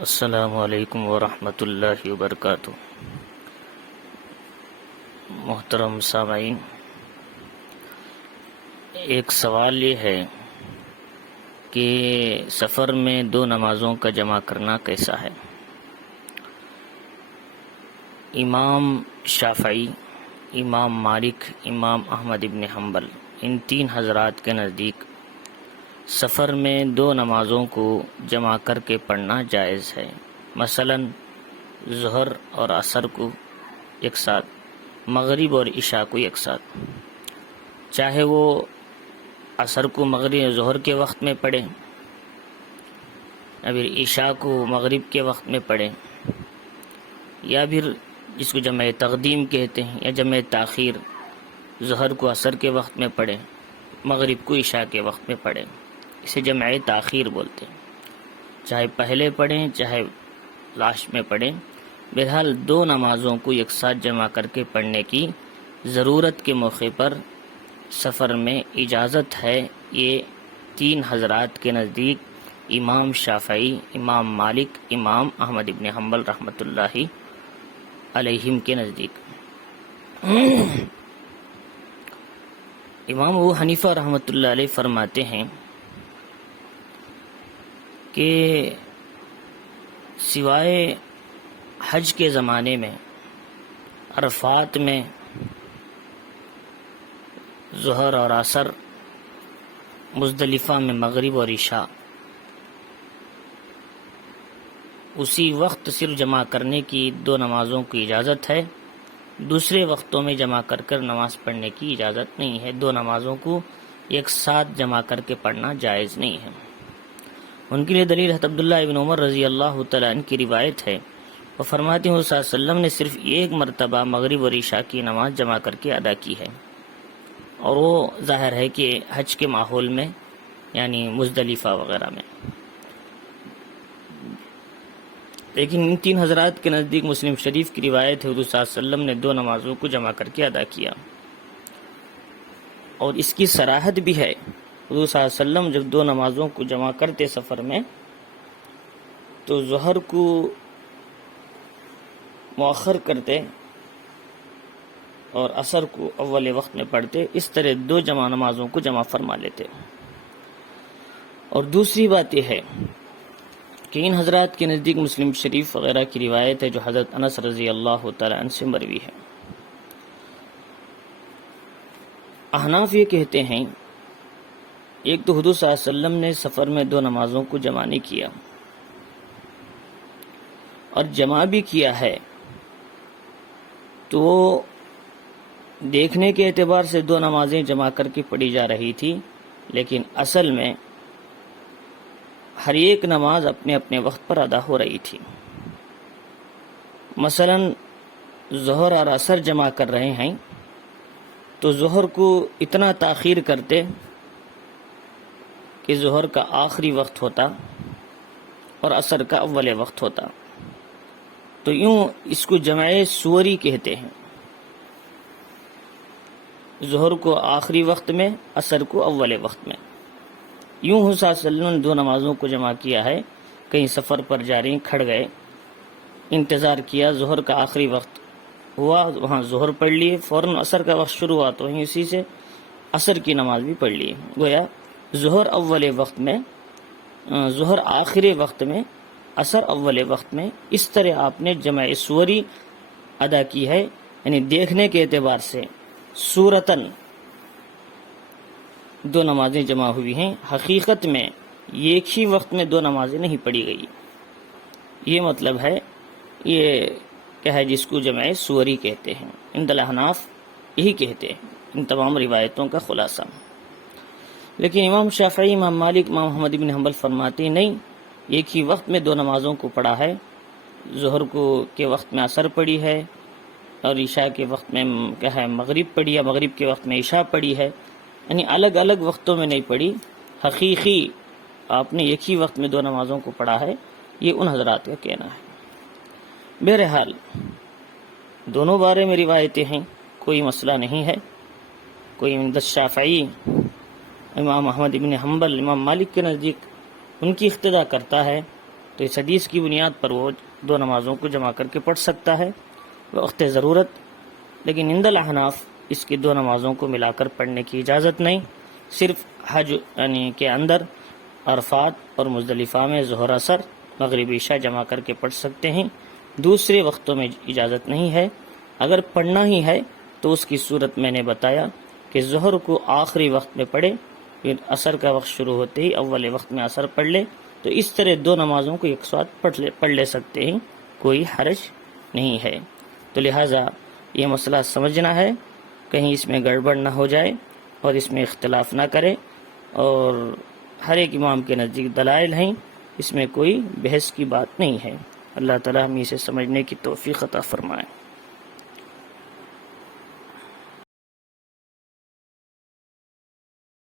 السلام علیکم ورحمۃ اللہ وبرکاتہ۔ محترم سامعین، ایک سوال یہ ہے کہ سفر میں دو نمازوں کا جمع کرنا کیسا ہے؟ امام شافعی، امام مالک، امام احمد ابن حنبل، ان تین حضرات کے نزدیک سفر میں دو نمازوں کو جمع کر کے پڑھنا جائز ہے۔ مثلا ظہر اور عصر کو ایک ساتھ، مغرب اور عشاء کو ایک ساتھ، چاہے وہ عصر کو مغرب ظہر کے وقت میں پڑھیں یا پھر عشاء کو مغرب کے وقت میں پڑھیں، یا پھر جس کو جمع تقدیم کہتے ہیں یا جمع تاخیر، ظہر کو عصر کے وقت میں پڑھیں، مغرب کو عشاء کے وقت میں پڑھیں، اسے جمع تاخیر بولتے ہیں۔ چاہے پہلے پڑھیں چاہے لاسٹ میں پڑھیں، بہرحال دو نمازوں کو ایک ساتھ جمع کر کے پڑھنے کی ضرورت کے موقع پر سفر میں اجازت ہے۔ یہ تین حضرات کے نزدیک امام شافعی، امام مالک، امام احمد ابن حنبل رحمۃ اللہ علیہم کے نزدیک۔ امام ابو حنیفہ رحمۃ اللہ علیہ فرماتے ہیں کہ سوائے حج کے زمانے میں عرفات میں ظہر اور عصر، مزدلفہ میں مغرب اور عشاء اسی وقت صرف جمع کرنے کی دو نمازوں کی اجازت ہے، دوسرے وقتوں میں جمع کر کر نماز پڑھنے کی اجازت نہیں ہے۔ دو نمازوں کو ایک ساتھ جمع کر کے پڑھنا جائز نہیں ہے۔ ان کے لیے دلیل حضرت عبداللہ ابن عمر رضی اللہ تعالیٰ عنہ کی روایت ہے، وہ فرماتے ہیں صلی اللہ علیہ وسلم نے صرف ایک مرتبہ مغرب اور عشاء کی نماز جمع کر کے ادا کی ہے، اور وہ ظاہر ہے کہ حج کے ماحول میں، یعنی مزدلفہ وغیرہ میں۔ لیکن ان تین حضرات کے نزدیک مسلم شریف کی روایت ہے، حضور صلی اللہ علیہ وسلم نے دو نمازوں کو جمع کر کے ادا کیا، اور اس کی صراحت بھی ہے۔ حضور صلی اللہ علیہ وسلم جب دو نمازوں کو جمع کرتے سفر میں تو ظہر کو مؤخر کرتے اور عصر کو اول وقت میں پڑھتے، اس طرح دو جمع نمازوں کو جمع فرما لیتے۔ اور دوسری بات یہ ہے کہ ان حضرات کے نزدیک مسلم شریف وغیرہ کی روایت ہے جو حضرت انس رضی اللہ تعالی عنہ سے مروی ہے۔ احناف یہ کہتے ہیں، ایک تو حضور صلی اللہ علیہ وسلم نے سفر میں دو نمازوں کو جمع نہیں کیا، اور جمع بھی کیا ہے تو دیکھنے کے اعتبار سے دو نمازیں جمع کر کے پڑھی جا رہی تھی، لیکن اصل میں ہر ایک نماز اپنے اپنے وقت پر ادا ہو رہی تھی۔ مثلا ظہر اور عصر جمع کر رہے ہیں تو ظہر کو اتنا تاخیر کرتے کہ ظہر کا آخری وقت ہوتا اور عصر کا اول وقت ہوتا، تو یوں اس کو جمع سوری کہتے ہیں۔ ظہر کو آخری وقت میں، عصر کو اول وقت میں، یوں حضور صلی اللہ علیہ وسلم نے دو نمازوں کو جمع کیا ہے۔ کہیں سفر پر جا رہے ہیں، کھڑ گئے، انتظار کیا، ظہر کا آخری وقت ہوا، وہاں ظہر پڑھ لیے، فوراً عصر کا وقت شروع ہوا تو وہیں اسی سے عصر کی نماز بھی پڑھ لیے۔ گویا ظہر اول وقت میں، ظہر آخری وقت میں، عصر اول وقت میں، اس طرح آپ نے جمع سوری ادا کی ہے، یعنی دیکھنے کے اعتبار سے صورتاً دو نمازیں جمع ہوئی ہیں، حقیقت میں ایک ہی وقت میں دو نمازیں نہیں پڑھی گئی۔ یہ مطلب ہے، یہ کیا ہے جس کو جمع سوری کہتے ہیں، عند الاحناف یہی کہتے ہیں ان تمام روایتوں کا خلاصہ۔ لیکن امام شافعی، امام مالک، امام احمد بن حنبل فرماتے ہیں نہیں، ایک ہی وقت میں دو نمازوں کو پڑھا ہے، ظہر کو کے وقت میں عصر پڑھی ہے، اور عشاء کے وقت میں کیا ہے مغرب پڑھی ہے، مغرب کے وقت میں عشاء پڑھی ہے، یعنی الگ الگ وقتوں میں نہیں پڑھی، حقیقی آپ نے ایک ہی وقت میں دو نمازوں کو پڑھا ہے، یہ ان حضرات کا کہنا ہے۔ بہرحال دونوں بارے میں روایتیں ہیں، کوئی مسئلہ نہیں ہے۔ کوئی عند الشافعی، امام احمد بن حنبل، امام مالک کے نزدیک ان کی اقتداء کرتا ہے تو اس حدیث کی بنیاد پر وہ دو نمازوں کو جمع کر کے پڑھ سکتا ہے وقت ضرورت، لیکن عند الاحناف اس کی دو نمازوں کو ملا کر پڑھنے کی اجازت نہیں، صرف حج یعنی کے اندر عرفات اور مزدلفہ میں ظہر اثر مغرب عشاء جمع کر کے پڑھ سکتے ہیں، دوسرے وقتوں میں اجازت نہیں ہے۔ اگر پڑھنا ہی ہے تو اس کی صورت میں نے بتایا کہ ظہر کو آخری وقت میں پڑھے، پھر عصر کا وقت شروع ہوتے ہی اول وقت میں عصر پڑھ لے، تو اس طرح دو نمازوں کو ایک ساتھ پڑھ لے سکتے ہیں، کوئی حرج نہیں ہے۔ تو لہٰذا یہ مسئلہ سمجھنا ہے، کہیں اس میں گڑبڑ نہ ہو جائے اور اس میں اختلاف نہ کرے، اور ہر ایک امام کے نزدیک دلائل ہیں، اس میں کوئی بحث کی بات نہیں ہے۔ اللہ تعالیٰ ہمیں اسے سمجھنے کی توفیق عطا فرمائے۔